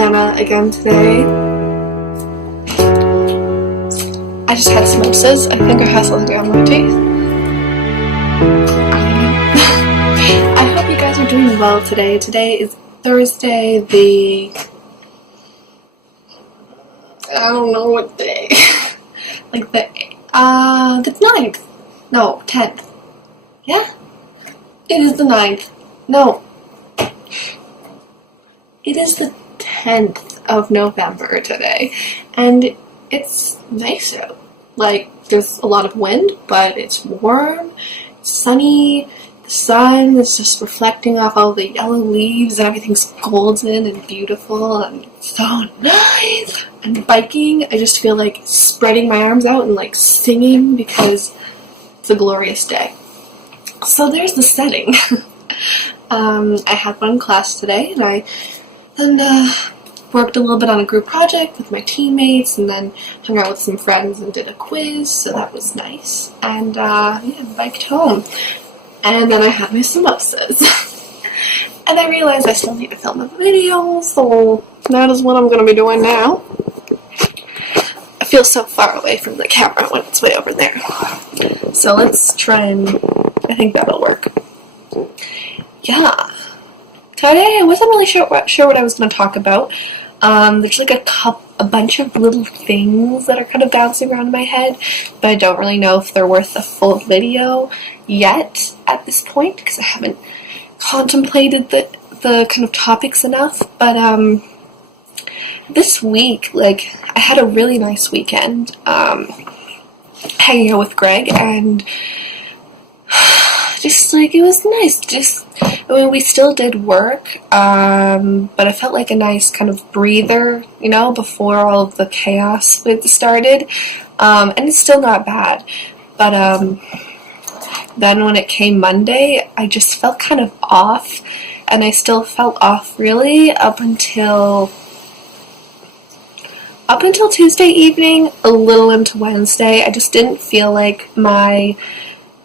Lana again today. I just had samosas. I think I have something down my teeth. I hope you guys are doing well today. Today is Thursday, I don't know what day. Like the 9th. No, 10th. Yeah? It is the 9th. No. It is the 10th of November today. And it's nice out. Like, there's a lot of wind, but it's warm, it's sunny, the sun is just reflecting off all the yellow leaves, and everything's golden and beautiful, and it's so nice. And biking, I just feel like spreading my arms out and like singing because it's a glorious day. So there's the setting. I had one class today, and I worked a little bit on a group project with my teammates, and then hung out with some friends and did a quiz, so that was nice. And biked home. And then I had my samosas. And I realized I still need to film a video, so that is what I'm going to be doing now. I feel so far away from the camera when it's way over there. So let's try and, I think that'll work. Yeah. Today I wasn't really sure what I was going to talk about. There's like a bunch of little things that are kind of bouncing around in my head, but I don't really know if they're worth a full video yet at this point, because I haven't contemplated the kind of topics enough. But this week, like, I had a really nice weekend hanging out with Greg, and just like, it was nice. We still did work, but I felt like a nice kind of breather, before all of the chaos started. And it's still not bad, but then when it came Monday, I just felt kind of off, and I still felt off really up until Tuesday evening, a little into Wednesday. I just didn't feel like my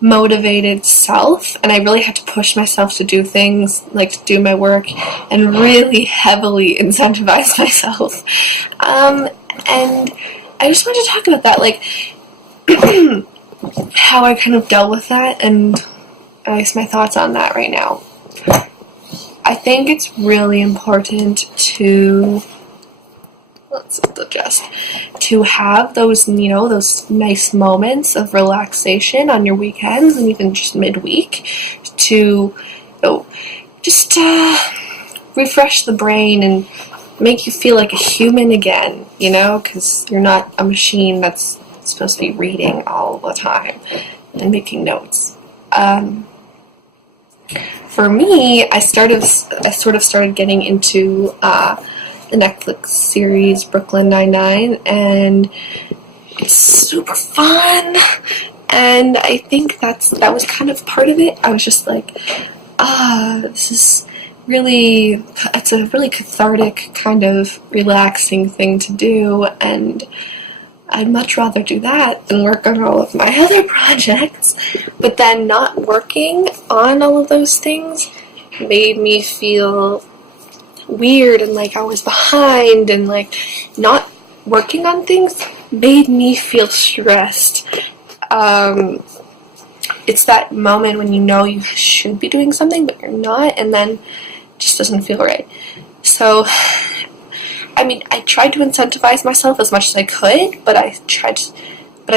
motivated self, and I really had to push myself to do things, like to do my work, and really heavily incentivize myself. And I just wanted to talk about that, like, how I kind of dealt with that, and I guess my thoughts on that right now. I think it's really important to have those, those nice moments of relaxation on your weekends and even just midweek to just refresh the brain and make you feel like a human again, because you're not a machine that's supposed to be reading all the time and making notes. For me, I sort of started getting into the Netflix series Brooklyn Nine-Nine, and it's super fun, and I think that was kind of part of it. I was just like, it's a really cathartic, kind of relaxing thing to do, and I'd much rather do that than work on all of my other projects. But then not working on all of those things made me feel weird, and like I was behind, and like not working on things made me feel stressed. It's that moment when you should be doing something but you're not, and then it just doesn't feel right. So I tried to incentivize myself as much as I could, but I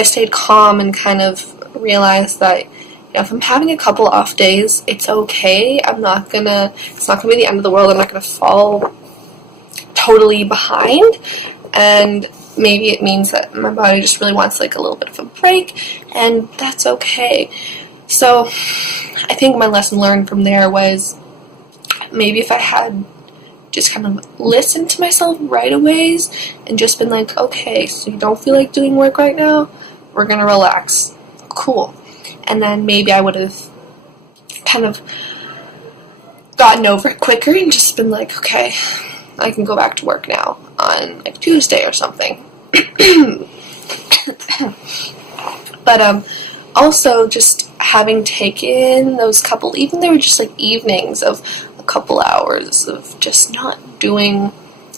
stayed calm and kind of realized that if I'm having a couple off days, it's okay. It's not gonna be the end of the world. I'm not gonna fall totally behind, and maybe it means that my body just really wants like a little bit of a break, and that's okay. So I think my lesson learned from there was maybe if I had just kind of listened to myself right away and just been like, okay, so you don't feel like doing work right now, we're gonna relax. Cool. And then maybe I would have kind of gotten over it quicker and just been like, okay, I can go back to work now on like Tuesday or something. But also just having taken those couple, even they were just like evenings of a couple hours of just not doing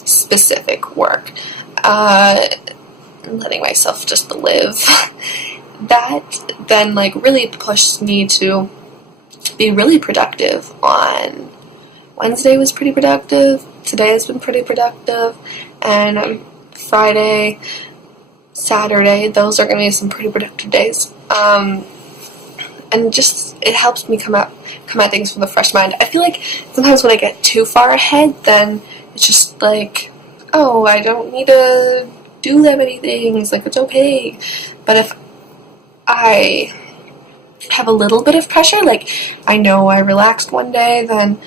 specific work, letting myself just live, that then like really pushed me to be really productive. On Wednesday was pretty productive, today has been pretty productive, and Friday, Saturday, those are going to be some pretty productive days. And just, it helps me come at things with a fresh mind. I feel like sometimes when I get too far ahead, then it's just like, oh, I don't need to do that many things, like, it's okay. But if I have a little bit of pressure, like, I know I relaxed one day, then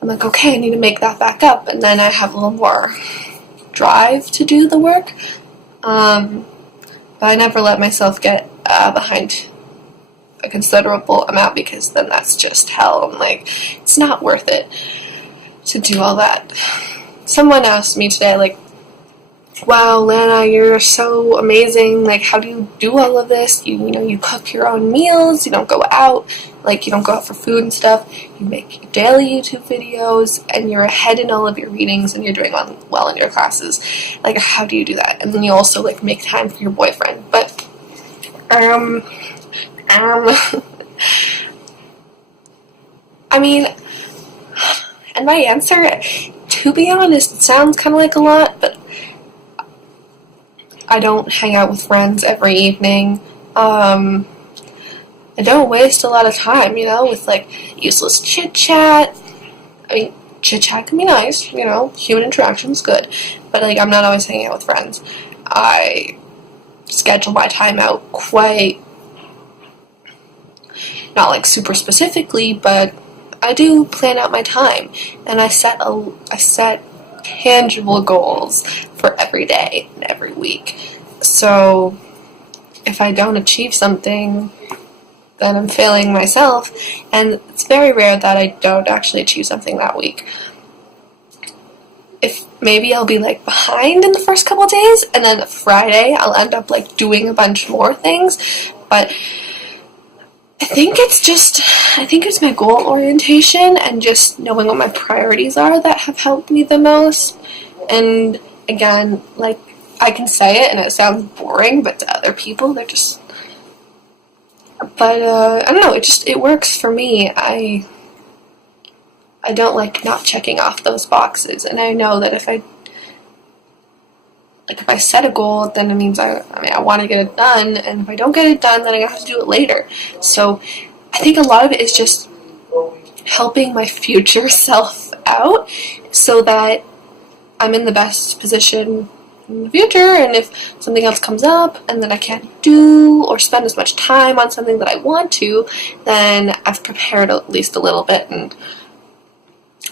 I'm like, okay, I need to make that back up, and then I have a little more drive to do the work. But I never let myself get behind a considerable amount, because then that's just hell. I'm like, it's not worth it to do all that. Someone asked me today, like, wow, Lana, you're so amazing, like, how do you do all of this? You know, you cook your own meals, you don't go out, like, you don't go out for food and stuff, you make daily YouTube videos, and you're ahead in all of your readings, and you're doing well in your classes. Like, how do you do that? And then you also, like, make time for your boyfriend. But, I mean, and my answer, to be honest, it sounds kind of like a lot, but I don't hang out with friends every evening. I don't waste a lot of time, you know, with, like, useless chit-chat. I mean, chit-chat can be nice, you know, human interaction is good, but, like, I'm not always hanging out with friends. I schedule my time out quite, not, like, super specifically, but I do plan out my time, and I set tangible goals for every day and every week. So if I don't achieve something, then I'm failing myself, and it's very rare that I don't actually achieve something that week. If maybe I'll be, like, behind in the first couple days, and then Friday I'll end up, like, doing a bunch more things, but I think it's my goal orientation and just knowing what my priorities are that have helped me the most. And again, like, I can say it and it sounds boring, but to other people, they're just, but, I don't know, it works for me. I don't like not checking off those boxes, and I know that if I set a goal, then it means I want to get it done, and if I don't get it done, then I have to do it later. So I think a lot of it is just helping my future self out so that I'm in the best position in the future, and if something else comes up and then I can't do or spend as much time on something that I want to, then I've prepared at least a little bit and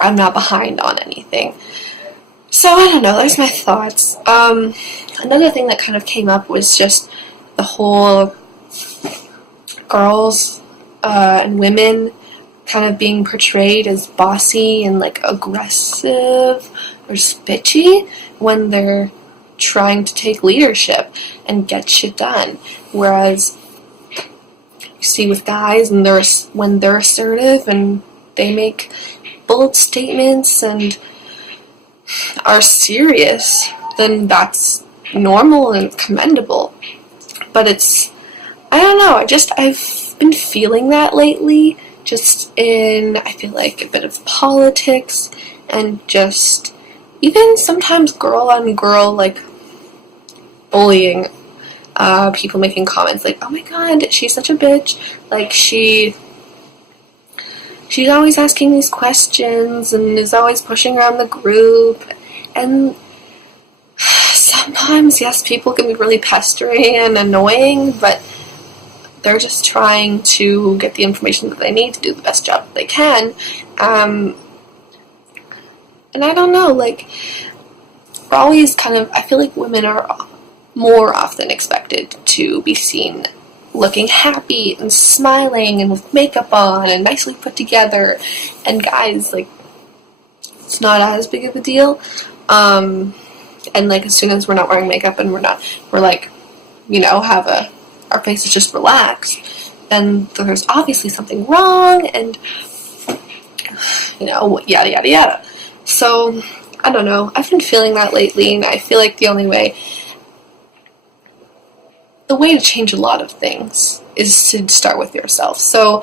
I'm not behind on anything. So, I don't know, there's my thoughts. Another thing that kind of came up was just the whole girls and women kind of being portrayed as bossy and, like, aggressive or bitchy when they're trying to take leadership and get shit done. Whereas you see with guys, and when they're assertive and they make bold statements and are serious, then that's normal and commendable. But I don't know, I've been feeling that lately, just in, I feel like, a bit of politics, and just even sometimes girl on girl, like, bullying, people making comments like, oh my god, she's such a bitch, like, she's always asking these questions and is always pushing around the group. And sometimes, yes, people can be really pestering and annoying, but they're just trying to get the information that they need to do the best job that they can. And I don't know, like, we're always kind of, I feel like women are more often expected to be seen looking happy and smiling and with makeup on and nicely put together, and guys, like, it's not as big of a deal. And, like, as soon as we're not wearing makeup and we're like, you know, our face is just relaxed, then there's obviously something wrong, and, you know, yada yada yada. So I don't know. I've been feeling that lately, and I feel like the way to change a lot of things is to start with yourself. So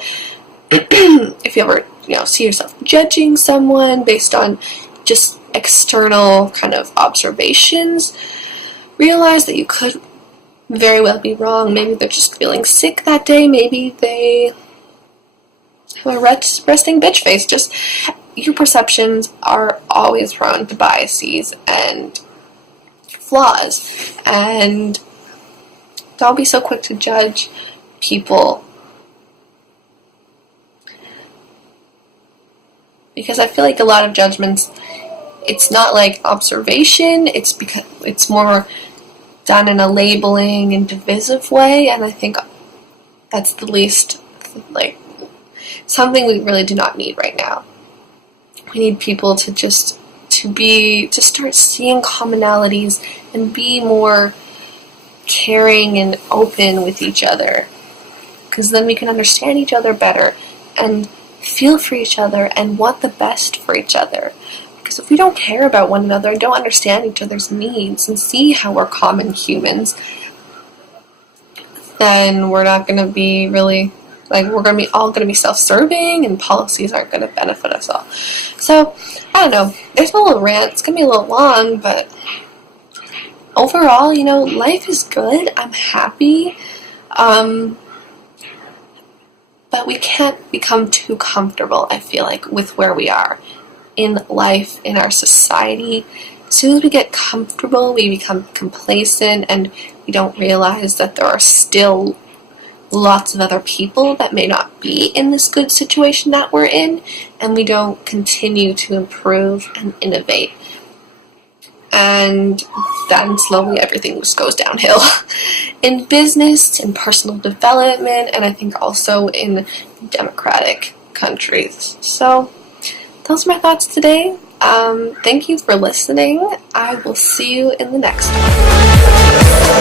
if you ever, see yourself judging someone based on just external kind of observations, realize that you could very well be wrong. Maybe they're just feeling sick that day. Maybe they have a resting bitch face. Just your perceptions are always prone to biases and flaws, and don't be so quick to judge people, because I feel like a lot of judgments, it's not like observation, it's because it's more done in a labeling and divisive way, and I think that's the least, like, something we really do not need right now. We need people to start seeing commonalities and be more caring and open with each other, because then we can understand each other better and feel for each other and want the best for each other. Because if we don't care about one another and don't understand each other's needs and see how we're common humans, then we're not going to be really, like, we're going to be all going to be self-serving, and policies aren't going to benefit us all. So, I don't know. There's a little rant. It's going to be a little long, but overall, life is good. I'm happy. But we can't become too comfortable, I feel like, with where we are in life, in our society. As soon as we get comfortable, we become complacent, and we don't realize that there are still lots of other people that may not be in this good situation that we're in, and we don't continue to improve and innovate. And then slowly everything just goes downhill in business, in personal development, and I think also in democratic countries. So those are my thoughts today. Thank you for listening. I will see you in the next one.